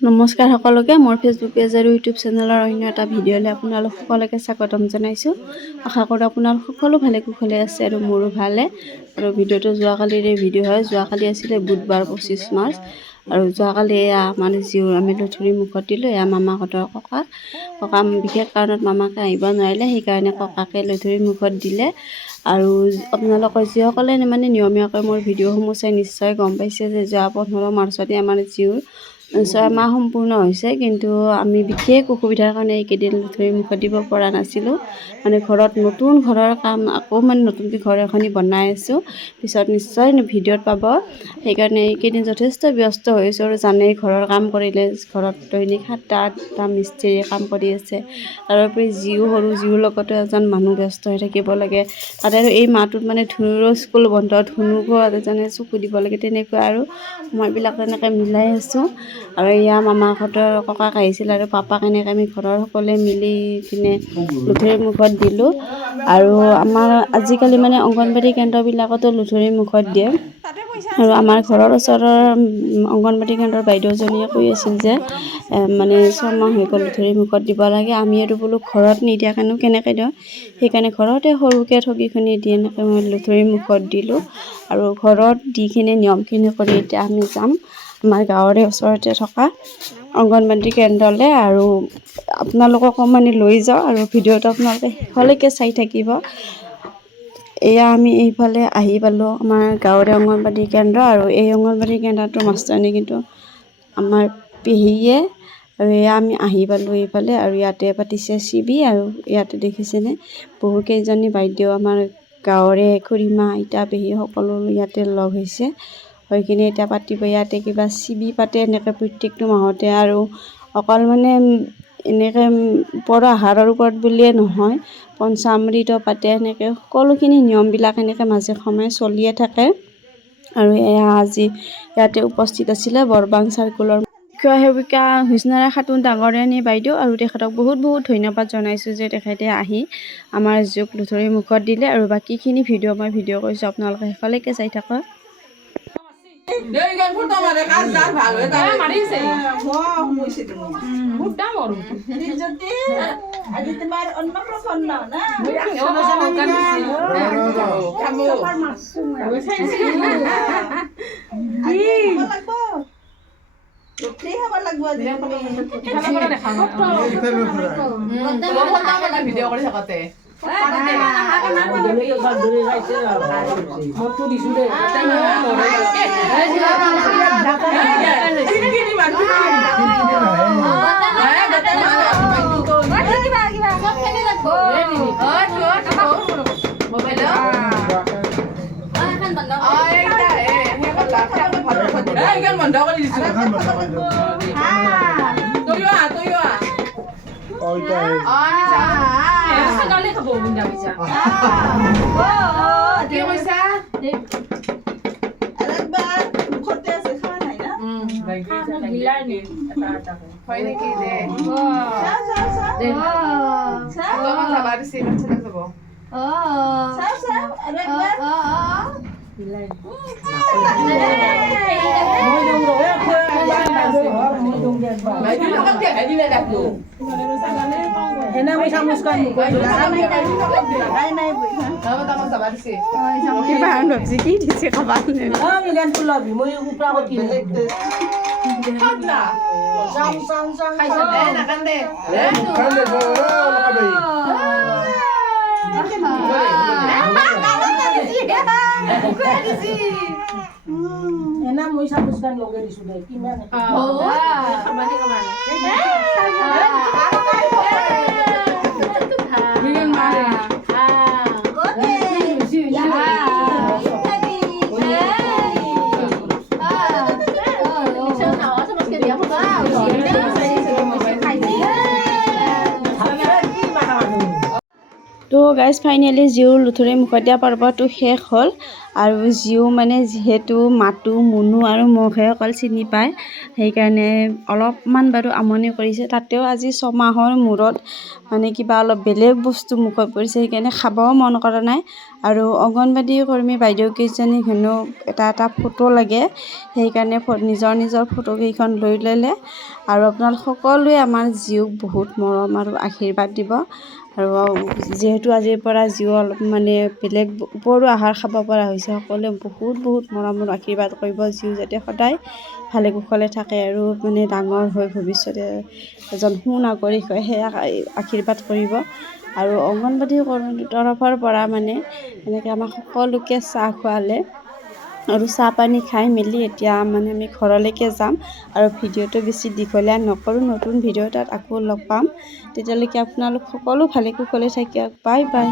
নমস্কাৰ সকলোকে মোৰ ফেচবুক পেজ আৰু ইউটিউব চেনেলৰ অন্য এটা ভিডিঅ'লৈ আপোনালোক সকলোকে স্বাগতম জনাইছোঁ। আশা কৰোঁ আপোনালোক সকলো ভালে কুশলে আছে আৰু মোৰো ভালে। আৰু ভিডিঅ'টো যোৱাকালিৰে ভিডিঅ' হয়। যোৱাকালি আছিলে বুধবাৰ 25 মাৰ্চ আৰু যোৱাকালি এয়া মানে জীউৰ আমি লঠুৰি মুখত দিলোঁ। এয়া মামাহঁতৰ ককা বিশেষ কাৰণত মামাকে আহিব নোৱাৰিলে, সেইকাৰণে ককাকে লঠুৰি মুখত দিলে। আৰু আপোনালোকৰ যিসকলে মানে নিয়মীয়াকৈ মোৰ ভিডিঅ'সমূহ চাই নিশ্চয় গম পাইছে যে যোৱা 15 মাৰ্চতে আমাৰ জীউৰ 6 মাহ সম্পূৰ্ণ হৈছে, কিন্তু আমি বিশেষ অসুবিধাৰ কাৰণে এইকেইদিন লঠুৰি মুখত দিব পৰা নাছিলোঁ। মানে ঘৰত নতুন ঘৰৰ কাম আকৌ মানে নতুনকৈ ঘৰ এখনি বনাই আছোঁ, পিছত নিশ্চয় ভিডিঅ'ত পাব। সেইকাৰণে এইকেইদিন যথেষ্ট ব্যস্ত হৈছোঁ। আৰু জানেই ঘৰৰ কাম কৰিলে ঘৰত দৈনিক 7-8টা মিস্ত্ৰীয়ে কাম কৰি আছে। তাৰোপৰি সৰু জীউৰ লগতো এজন মানুহ ব্যস্ত হৈ থাকিব লাগে। তাতে আৰু এই মাহটোত মানে ধনুৰো স্কুল বন্ধ, ধনুকো এজনে চকু দিব লাগে, তেনেকুৱা আৰু সময়বিলাক তেনেকৈ মিলাই আছোঁ। আৰু এয়া মামাহঁতৰ ককাক আহিছিল আৰু পাপাক এনেকৈ আমি ঘৰৰ সকলোৱে মিলি কিনে লঠুৰি মুখত দিলোঁ। আৰু আমাৰ আজিকালি মানে অংগনবাড়ী কেন্দ্ৰবিলাকতো লঠুৰি মুখত দিয়ে। আৰু আমাৰ ঘৰৰ ওচৰৰ অংগনবাড়ী কেন্দ্ৰৰ বাইদেউজনীয়ে কৈ আছিল যে মানে 6 মাহ হৈ গ'ল লঠুৰি মুখত দিব লাগে। আমি আৰু বোলো ঘৰত নিদিয়াকেনো কেনেকৈ দিওঁ, সেইকাৰণে ঘৰতে সৰুকৈ ঠগিখিনি দি এনেকৈ মই লঠুৰি মুখত দিলোঁ। আৰু ঘৰত দি কিনে নিয়মখিনি কৰি এতিয়া আমি যাম আমাৰ গাঁৱৰে ওচৰতে থকা অংগনবাড়ী কেন্দ্ৰলৈ। আৰু আপোনালোককো মানে লৈ যাওঁ আৰু ভিডিঅ'টো আপোনালোকে শেষলৈকে চাই থাকিব। এয়া আমি এইফালে আহি পালোঁ আমাৰ গাঁৱৰে অংগনবাড়ী কেন্দ্ৰ। আৰু এই অংগনবাড়ী কেন্দ্ৰটোৰ মাষ্টৰণী কিন্তু আমাৰ পেহীয়ে। আৰু এয়া আমি আহি পালোঁ এইফালে, আৰু ইয়াতে পাতিছে চিবি। আৰু ইয়াতে দেখিছেনে বহুকেইজনী বাইদেউ আমাৰ গাঁৱৰে খুৰীমা আইতা পেহী সকলো ইয়াতে লগ হৈছে, হৈ কিনে এতিয়া পাতিব। ইয়াতে কিবা চিবি পাতে এনেকৈ প্ৰত্যেকটো মাহতে। আৰু অকল মানে এনেকৈ ওপৰৰ আহাৰৰ ওপৰত বুলিয়ে নহয়, পঞ্চামৃতো পাতে, এনেকৈ সকলোখিনি নিয়মবিলাক এনেকৈ মাজে সময়ে চলিয়ে থাকে। আৰু এয়া আজি ইয়াতে উপস্থিত আছিলে বৰবাং চাৰ্কুলৰ মুখ্য সেৱিকা হুচনাৰা খাতুন ডাঙৰীয়ানী বাইদেউ। আৰু তেখেতক বহুত ধন্যবাদ জনাইছোঁ যে তেখেতে আহি আমাৰ জীউক লঠুৰি মুখত দিলে। আৰু বাকীখিনি ভিডিঅ' মই কৰিছোঁ, আপোনালোকে শেষলৈকে চাই থাকক। তো গাইজ ফাইনেলি জিউৰ লুথুৰি মুখত দিয়া পৰ্বটো শেষ হ'ল আৰু জিউ মানে যিহেতু মাতু মুনু আৰু মকহে অকল চিনি পায় সেইকাৰণে অলপমান বাৰু আমনি কৰিছে তাতেও আজি 6 মাহৰ মূৰত মানে কিবা অলপ বেলেগ বস্তু মুখত পৰিছে সেইকাৰণে খাবও মন কৰা নাই আৰু অংগনবাড়ী কৰ্মী বাইদেউকেইজনীক হেনো এটা ফটো লাগে সেইকাৰণে নিজৰ ফটোকেইখন লৈ ল'লে আৰু আপোনালোক সকলোৱে আমাৰ জিউক বহুত মৰম আৰু আশীৰ্বাদ দিব আৰু যিহেতু আজিৰ পৰা জিউ অলপ মানে বেলেগ ওপৰো আহাৰ খাব পৰা হৈছে সকলোৱে বহুত মৰম আৰু আশীৰ্বাদ কৰিব জিউ যাতে সদায় ভালে কুশলে থাকে আৰু মানে ডাঙৰ হৈ ভৱিষ্যতে এজন সুনাগৰিক হয় সেয়া আশীৰ্বাদ কৰিব আৰু অংগনবাড়ী তৰফৰ পৰা মানে এনেকৈ আমাক সকলোকে চাহ খোৱালে আৰু চাহ পানী খাই মেলি এতিয়া মানে আমি ঘৰলৈকে যাম আৰু ভিডিঅ'টো বেছি দীঘলীয়া নকৰোঁ নতুন ভিডিঅ' তাত আকৌ লগ পাম তেতিয়ালৈকে আপোনালোক সকলো ভালে কুশলে থাকক বাই বাই